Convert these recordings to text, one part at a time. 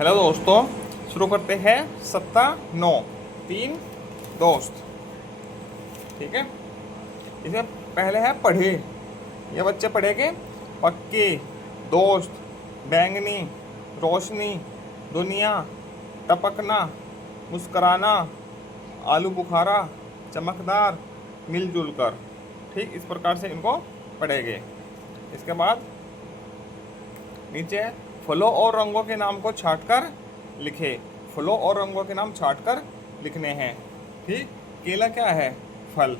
Hello दोस्तों, शुरू करते हैं सप्ताह 9 तीन दोस्त। ठीक है, इसमें पहले है पढ़े। ये बच्चे पढ़ेंगे पक्के, दोस्त, बैंगनी, रोशनी, दुनिया, टपकना, मुस्कराना, आलू बुखारा, चमकदार, मिलजुल कर। ठीक इस प्रकार से इनको पढ़ेंगे। इसके बाद नीचे फलों और रंगों के नाम को छांटकर लिखे। फलों और रंगों के नाम छांटकर लिखने हैं। ठीक, केला क्या है? फल।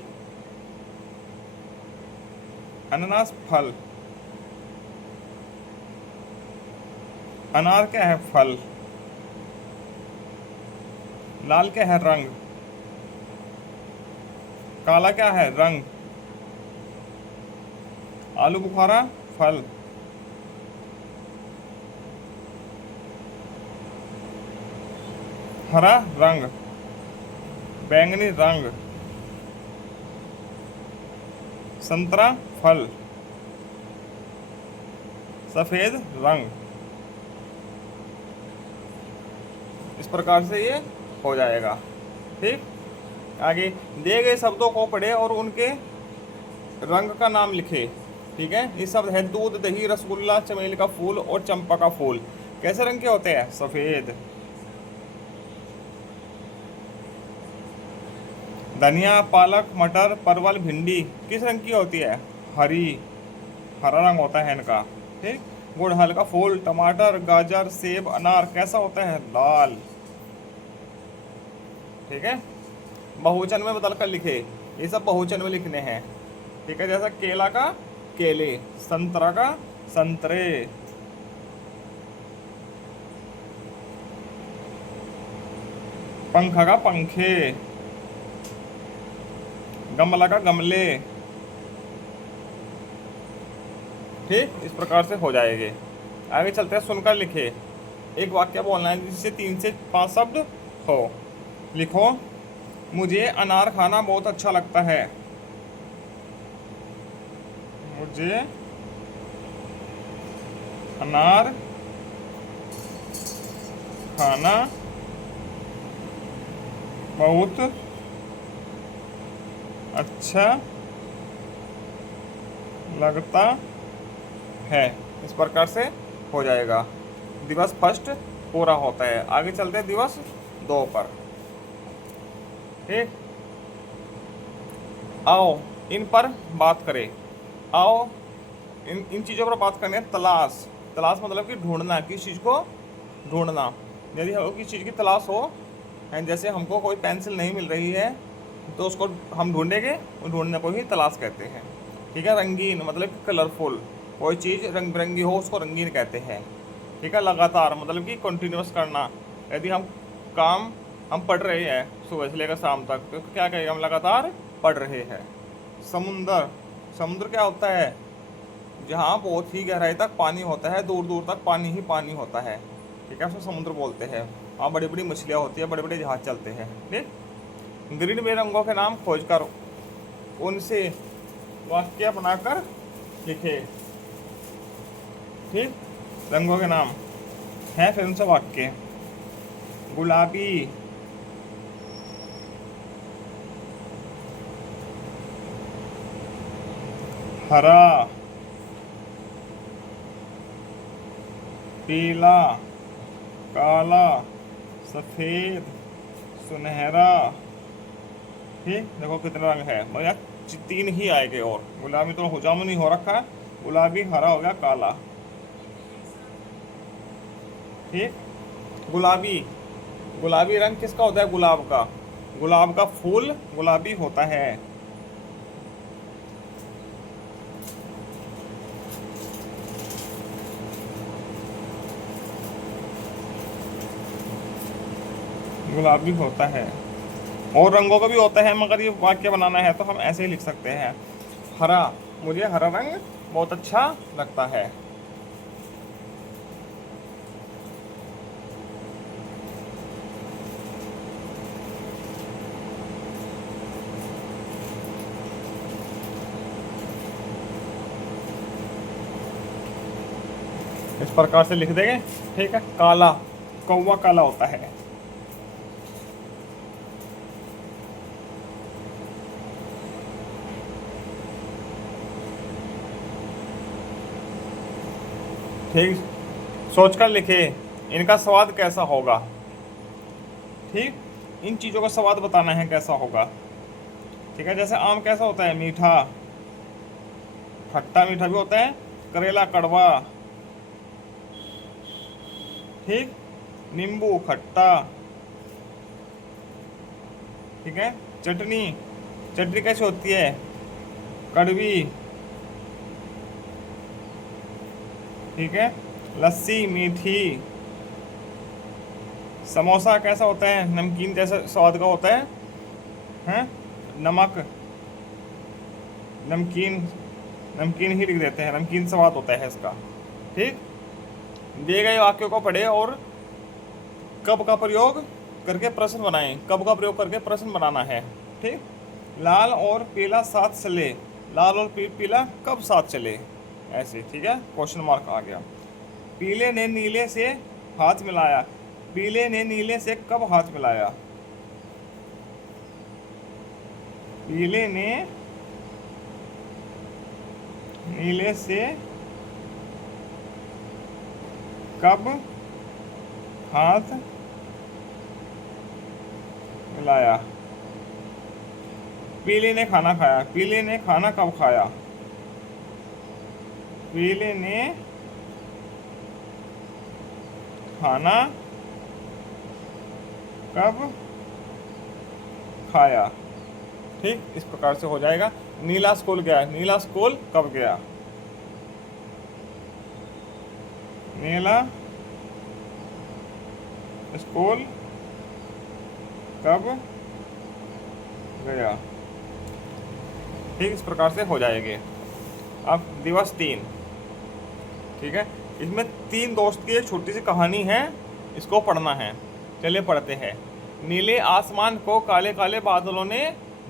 अनानास फल। अनार क्या है? फल। लाल क्या है? रंग। काला क्या है? रंग। आलू बुखारा फल। हरा रंग। बैंगनी रंग। संतरा फल। सफेद रंग। इस प्रकार से ये हो जाएगा। ठीक, आगे दिए गए शब्दों को पढ़े और उनके रंग का नाम लिखे। ठीक है, ये शब्द है दूध, दही, रसगुल्ला, चमेली का फूल और चंपा का फूल। कैसे रंग के होते हैं? सफेद। धनिया, पालक, मटर, परवल, भिंडी किस रंग की होती है? हरी। हरा रंग होता है इनका। ठीक, गुड़हल का फूल, टमाटर, गाजर, सेब, अनार कैसा होता है? लाल। ठीक है, बहुवचन में बदल कर लिखे। ये सब बहुवचन में लिखने हैं। ठीक है, जैसा केला का केले, संतरा का संतरे, पंखा का पंखे, गमला का गमले। ठीक, इस प्रकार से हो जाएंगे। आगे चलते हैं, सुनकर लिखे। एक वाक्य बोलना है जिससे 3 से 5 शब्द हो। लिखो, मुझे अनार खाना बहुत अच्छा लगता है। मुझे अनार खाना बहुत अच्छा लगता है। इस प्रकार से हो जाएगा। दिवस फर्स्ट पूरा होता है। आगे चलते हैं दिवस 2 पर। ठीक, आओ इन पर बात करें। आओ इन चीज़ों पर बात करनी है। तलाश। तलाश मतलब कि ढूंढना, किस चीज़ को ढूंढना। यदि हमको किसी चीज़ की तलाश हो, एंड जैसे हमको कोई पेंसिल नहीं मिल रही है तो उसको हम ढूंढेंगे, उस ढूंढने को ही तलाश कहते हैं। ठीक है, रंगीन मतलब कलरफुल, कोई चीज़ रंग बिरंगी हो उसको रंगीन कहते हैं। ठीक है, लगातार मतलब कि कंटिन्यूस करना। यदि हम पढ़ रहे हैं सुबह से लेकर शाम तक तो क्या कहेंगे? हम लगातार पढ़ रहे हैं। समुंदर। समुद्र क्या होता है? जहाँ बहुत ही गहराई तक पानी होता है, दूर दूर तक पानी ही पानी होता है। ठीक है, उसको समुद्र बोलते हैं। वहाँ बड़ी बड़ी मछलियाँ होती है, बड़े बड़े जहाज चलते हैं। ठीक, ग्रीन में रंगों के नाम खोजकर उनसे वाक्य बनाकर लिखे। ठीक, रंगों के नाम हैं, फिर उनसे वाक्य। गुलाबी, हरा, पीला, काला, सफेद, सुनहरा। ठीक, देखो कितने रंग है। मतलब 3 ही आएंगे। और गुलाबी तो हुजाम नहीं हो रखा है। गुलाबी, हरा हो गया, काला। ठीक, गुलाबी। गुलाबी रंग किसका होता है? गुलाब का। गुलाब का फूल गुलाबी होता है। गुलाबी होता है। और रंगों का भी होता है, मगर ये वाक्य बनाना है तो हम ऐसे ही लिख सकते हैं। हरा, मुझे हरा रंग बहुत अच्छा लगता है। इस प्रकार से लिख देंगे। ठीक है, काला। कौवा काला होता है। ठीक, सोचकर लिखे इनका स्वाद कैसा होगा। ठीक, इन चीज़ों का स्वाद बताना है कैसा होगा। ठीक है, जैसे आम कैसा होता है, मीठा, खट्टा मीठा भी होता है, करेला कड़वा। ठीक, नींबू खट्टा। ठीक है, चटनी, चटनी कैसी होती है, कड़वी। ठीक है, लस्सी मीठी। समोसा कैसा होता है, नमकीन जैसा स्वाद का होता है, हैं, नमक, नमकीन, नमकीन ही लिख देते हैं, नमकीन स्वाद होता है इसका। ठीक, दिए गए वाक्यों को पढ़े और कब का प्रयोग करके प्रश्न बनाएं। कब का प्रयोग करके प्रश्न बनाना है। ठीक, लाल और पीला साथ चले, लाल और पीला कब साथ चले, ऐसे। ठीक है, क्वेश्चन मार्क आ गया। पीले ने नीले से हाथ मिलाया, पीले ने नीले से कब हाथ मिलाया, पीले ने नीले से कब हाथ मिलाया। पीले ने खाना खाया, पीले ने खाना कब खाया, पीले ने खाना कब खाया। ठीक, इस प्रकार से हो जाएगा। नीला स्कूल गया, नीला स्कूल कब गया, नीला स्कूल कब गया। ठीक, इस प्रकार से हो जाएंगे। अब दिवस 3। ठीक है, इसमें 3 दोस्त की एक छोटी सी कहानी है, इसको पढ़ना है। चलिए पढ़ते हैं। नीले आसमान को काले काले बादलों ने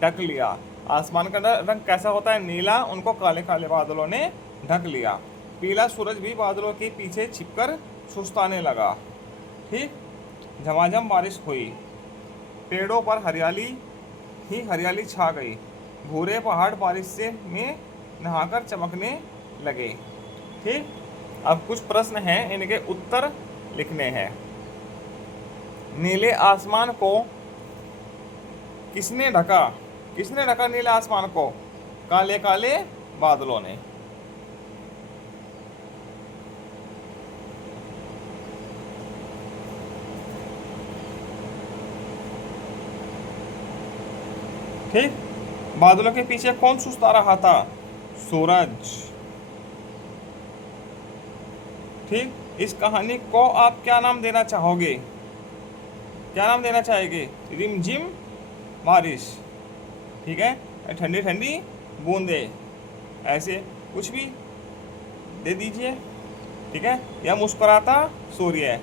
ढक लिया। आसमान का रंग कैसा होता है, नीला, उनको काले काले बादलों ने ढक लिया। पीला सूरज भी बादलों के पीछे छिपकर सुस्ताने लगा। ठीक, झमाझम बारिश हुई, पेड़ों पर हरियाली ही हरियाली छा गई, भूरे पहाड़ बारिश से में नहाकर चमकने लगे। ठीक, अब कुछ प्रश्न हैं, इनके उत्तर लिखने हैं। नीले आसमान को किसने ढका, किसने ढका नीले आसमान को, काले काले बादलों ने। ठीक, बादलों के पीछे कौन सुस्ता रहा था, सूरज। ठीक, इस कहानी को आप क्या नाम देना चाहोगे, क्या नाम देना चाहेंगे, रिमझिम बारिश। ठीक है, ठंडी ठंडी बूंदे, ऐसे कुछ भी दे दीजिए। ठीक है, या मुस्कुराता सूर्य।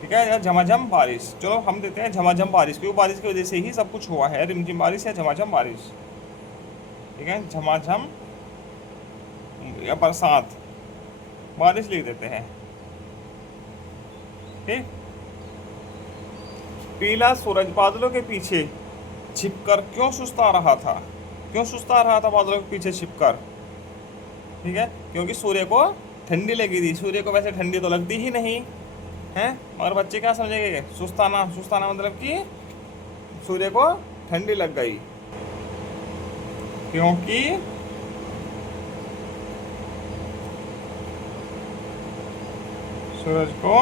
ठीक है, या झमाझम बारिश। चलो हम देते हैं झमाझम बारिश, क्योंकि बारिश की वजह से ही सब कुछ हुआ है, रिमझिम बारिश या झमाझम बारिश। ठीक है, झमाझम या बरसात बारिश लिख देते हैं। ठीक, पीला सूरज बादलों के पीछे छिपकर क्यों सुस्ता रहा था, क्यों सुस्ता रहा था बादलों के पीछे छिपकर। ठीक है, क्योंकि सूर्य को ठंडी लगी थी। सूर्य को वैसे ठंडी तो लगती ही नहीं है, मगर बच्चे क्या समझेंगे, सुस्ताना, सुस्ताना मतलब कि सूर्य को ठंडी लग गई, क्योंकि सूरज को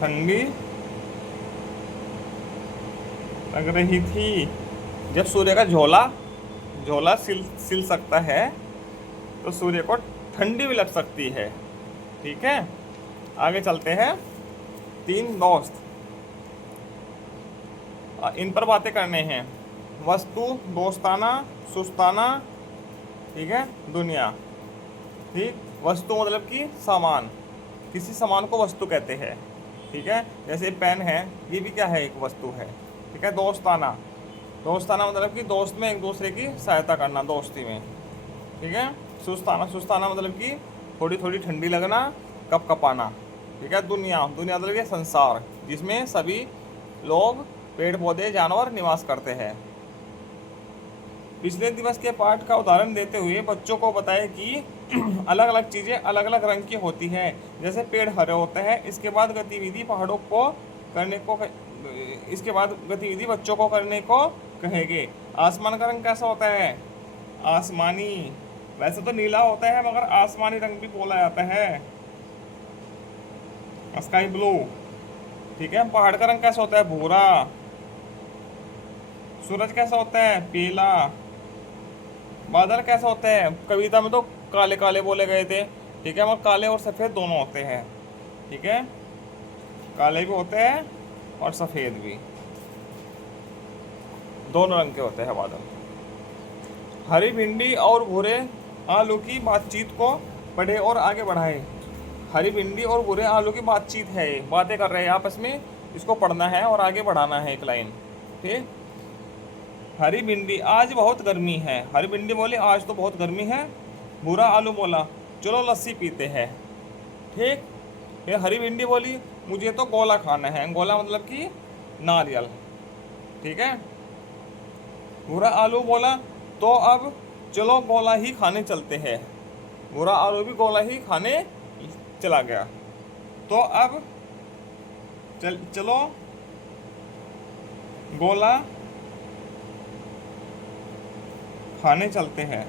ठंडी लग रही थी। जब सूर्य का झोला सिल सकता है, तो सूर्य को ठंडी भी लग सकती है। ठीक है, आगे चलते हैं। 3 दोस्त, इन पर बातें करने हैं। वस्तु, दोस्ताना, सुस्ताना। ठीक है, दुनिया। ठीक, वस्तु मतलब कि सामान, किसी सामान को वस्तु कहते हैं। ठीक है, जैसे पेन है, ये भी क्या है, एक वस्तु है। ठीक है, दोस्ताना, दोस्ताना मतलब कि दोस्त में एक दूसरे की सहायता करना, दोस्ती में। ठीक है, सुस्ताना, सुस्ताना मतलब कि थोड़ी थोड़ी ठंडी लगना, कपाना, ठीक है। दुनिया, दुनिया मतलब ये संसार जिसमें सभी लोग, पेड़ पौधे, जानवर निवास करते हैं। पिछले दिवस के पाठ का उदाहरण देते हुए बच्चों को बताएं कि अलग अलग चीज़ें अलग अलग रंग की होती हैं। जैसे पेड़ हरे होते हैं, इसके बाद गतिविधि पहाड़ों को करने को, इसके बाद गतिविधि बच्चों को करने को कहेंगे। आसमान का रंग कैसा होता है? आसमानी। वैसे तो नीला होता है मगर आसमानी रंग भी बोला जाता है, स्काई ब्लू, ठीक है। पहाड़ का रंग कैसा होता है? भूरा। सूरज कैसा होता है? पीला। बादल कैसा होता है? कविता में तो काले काले बोले गए थे, ठीक है, मगर काले और सफ़ेद दोनों होते हैं, ठीक है। काले भी होते हैं और सफ़ेद भी, दोनों रंग के होते हैं बादल। हरी भिंडी और भूरे आलू की बातचीत को पढ़े और आगे बढ़ाए। हरी भिंडी और भूरे आलू की बातचीत है, बातें कर रहे हैं आपस में, इसको पढ़ना है और आगे बढ़ाना है एक लाइन, ठीक। हरी भिंडी, आज बहुत गर्मी है। हरी भिंडी बोली आज तो बहुत गर्मी है। भूरा आलू बोला चलो लस्सी पीते हैं, ठीक। फिर हरी भिंडी बोली मुझे तो गोला खाना है। गोला मतलब कि नारियल, ठीक है। भूरा आलू बोला तो अब चलो गोला ही खाने चलते हैं। भूरा आलू भी गोला ही खाने चला गया। तो अब चलो गोला खाने चलते हैं।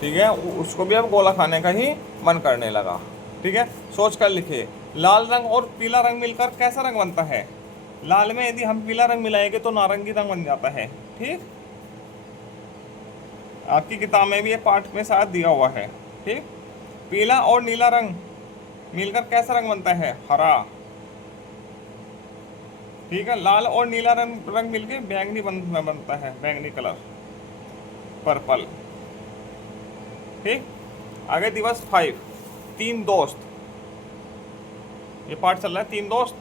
ठीक है, उसको भी अब गोला खाने का ही मन करने लगा, ठीक है। सोच कर लिखे, लाल रंग और पीला रंग मिलकर कैसा रंग बनता है? लाल में यदि हम पीला रंग मिलाएंगे तो नारंगी रंग बन जाता है, ठीक। आपकी किताब में भी ये पाठ में साथ दिया हुआ है, ठीक। पीला और नीला रंग मिलकर कैसा रंग बनता है? हरा, ठीक है। लाल और नीला रंग मिलकर बैंगनी बनता है, बैंगनी कलर, पर्पल, ठीक। आगे दिवस 5, 3 दोस्त। ये पाठ चल रहा है 3 दोस्त,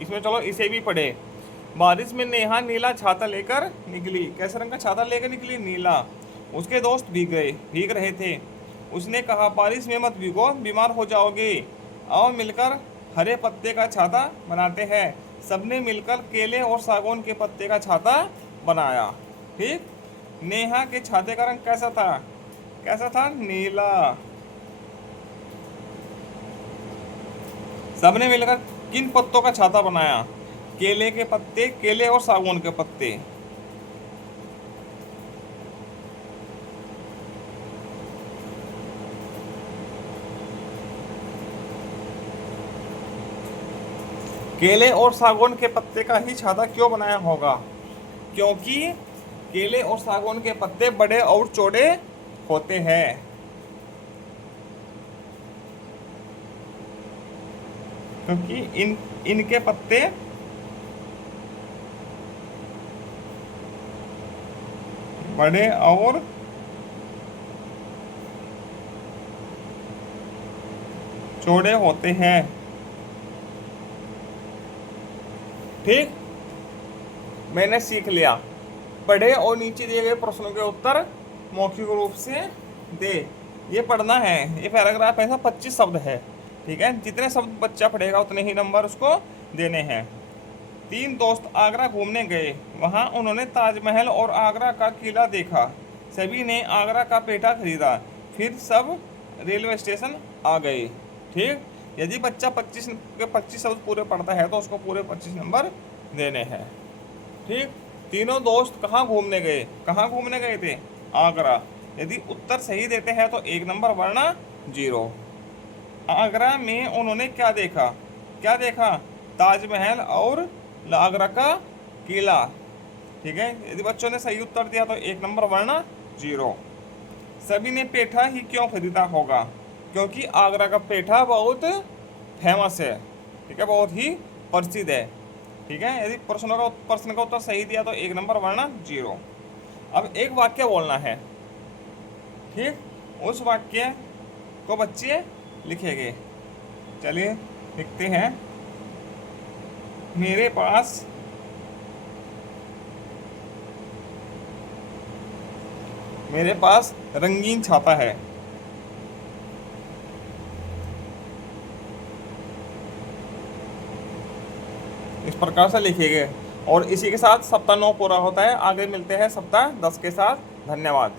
इसमें चलो इसे भी पढ़े। बारिश में नेहा नीला छाता लेकर निकली। कैसे रंग का छाता लेकर निकली? नीला। उसके दोस्त भीग रहे थे। उसने कहा बारिश में मत भीगो, बीमार हो जाओगे। आओ मिलकर हरे पत्ते का छाता बनाते हैं। सबने मिलकर केले और सागौन के पत्ते का छाता बनाया, ठीक। नेहा के छाते का रंग कैसा था? कैसा था? नीला। सबने मिलकर किन पत्तों का छाता बनाया? केले के पत्ते, केले और सागौन के पत्ते। केले और सागौन के पत्ते का ही छाता क्यों बनाया होगा? क्योंकि केले और सागौन के पत्ते बड़े और चौड़े होते हैं। क्योंकि इनके पत्ते बड़े और चौड़े होते हैं, ठीक। मैंने सीख लिया। पढ़े और नीचे दिए गए प्रश्नों के उत्तर मौखिक रूप से दे। ये पढ़ना है, ये पैराग्राफ ऐसा 25 शब्द है, ठीक है। जितने शब्द बच्चा पढ़ेगा उतने ही नंबर उसको देने हैं। 3 दोस्त आगरा घूमने गए। वहाँ उन्होंने ताजमहल और आगरा का किला देखा। सभी ने आगरा का पेठा खरीदा। फिर सब रेलवे स्टेशन आ गए, ठीक। यदि बच्चा 25 के 25 शब्द पूरे पढ़ता है तो उसको पूरे 25 नंबर देने हैं, ठीक। तीनों दोस्त कहाँ घूमने गए? कहाँ घूमने गए थे? आगरा। यदि उत्तर सही देते हैं तो 1 नंबर वरना 0। आगरा में उन्होंने क्या देखा? क्या देखा? ताजमहल और आगरा का किला, ठीक है। यदि बच्चों ने सही उत्तर दिया तो 1 नंबर वरना 0। सभी ने पेठा ही क्यों खरीदा होगा? क्योंकि आगरा का पेठा बहुत फेमस है, ठीक है, बहुत ही प्रसिद्ध है, ठीक है। यदि प्रश्न का उत्तर सही दिया तो 1 नंबर वरना 0। अब एक वाक्य बोलना है, ठीक। उस वाक्य को बच्चे लिखेंगे। चलिए लिखते हैं। मेरे पास मेरे पास रंगीन छाता है। इस प्रकार से लिखिएगा। और इसी के साथ सप्ताह 9 पूरा होता है। आगे मिलते हैं सप्ताह 10 के साथ। धन्यवाद।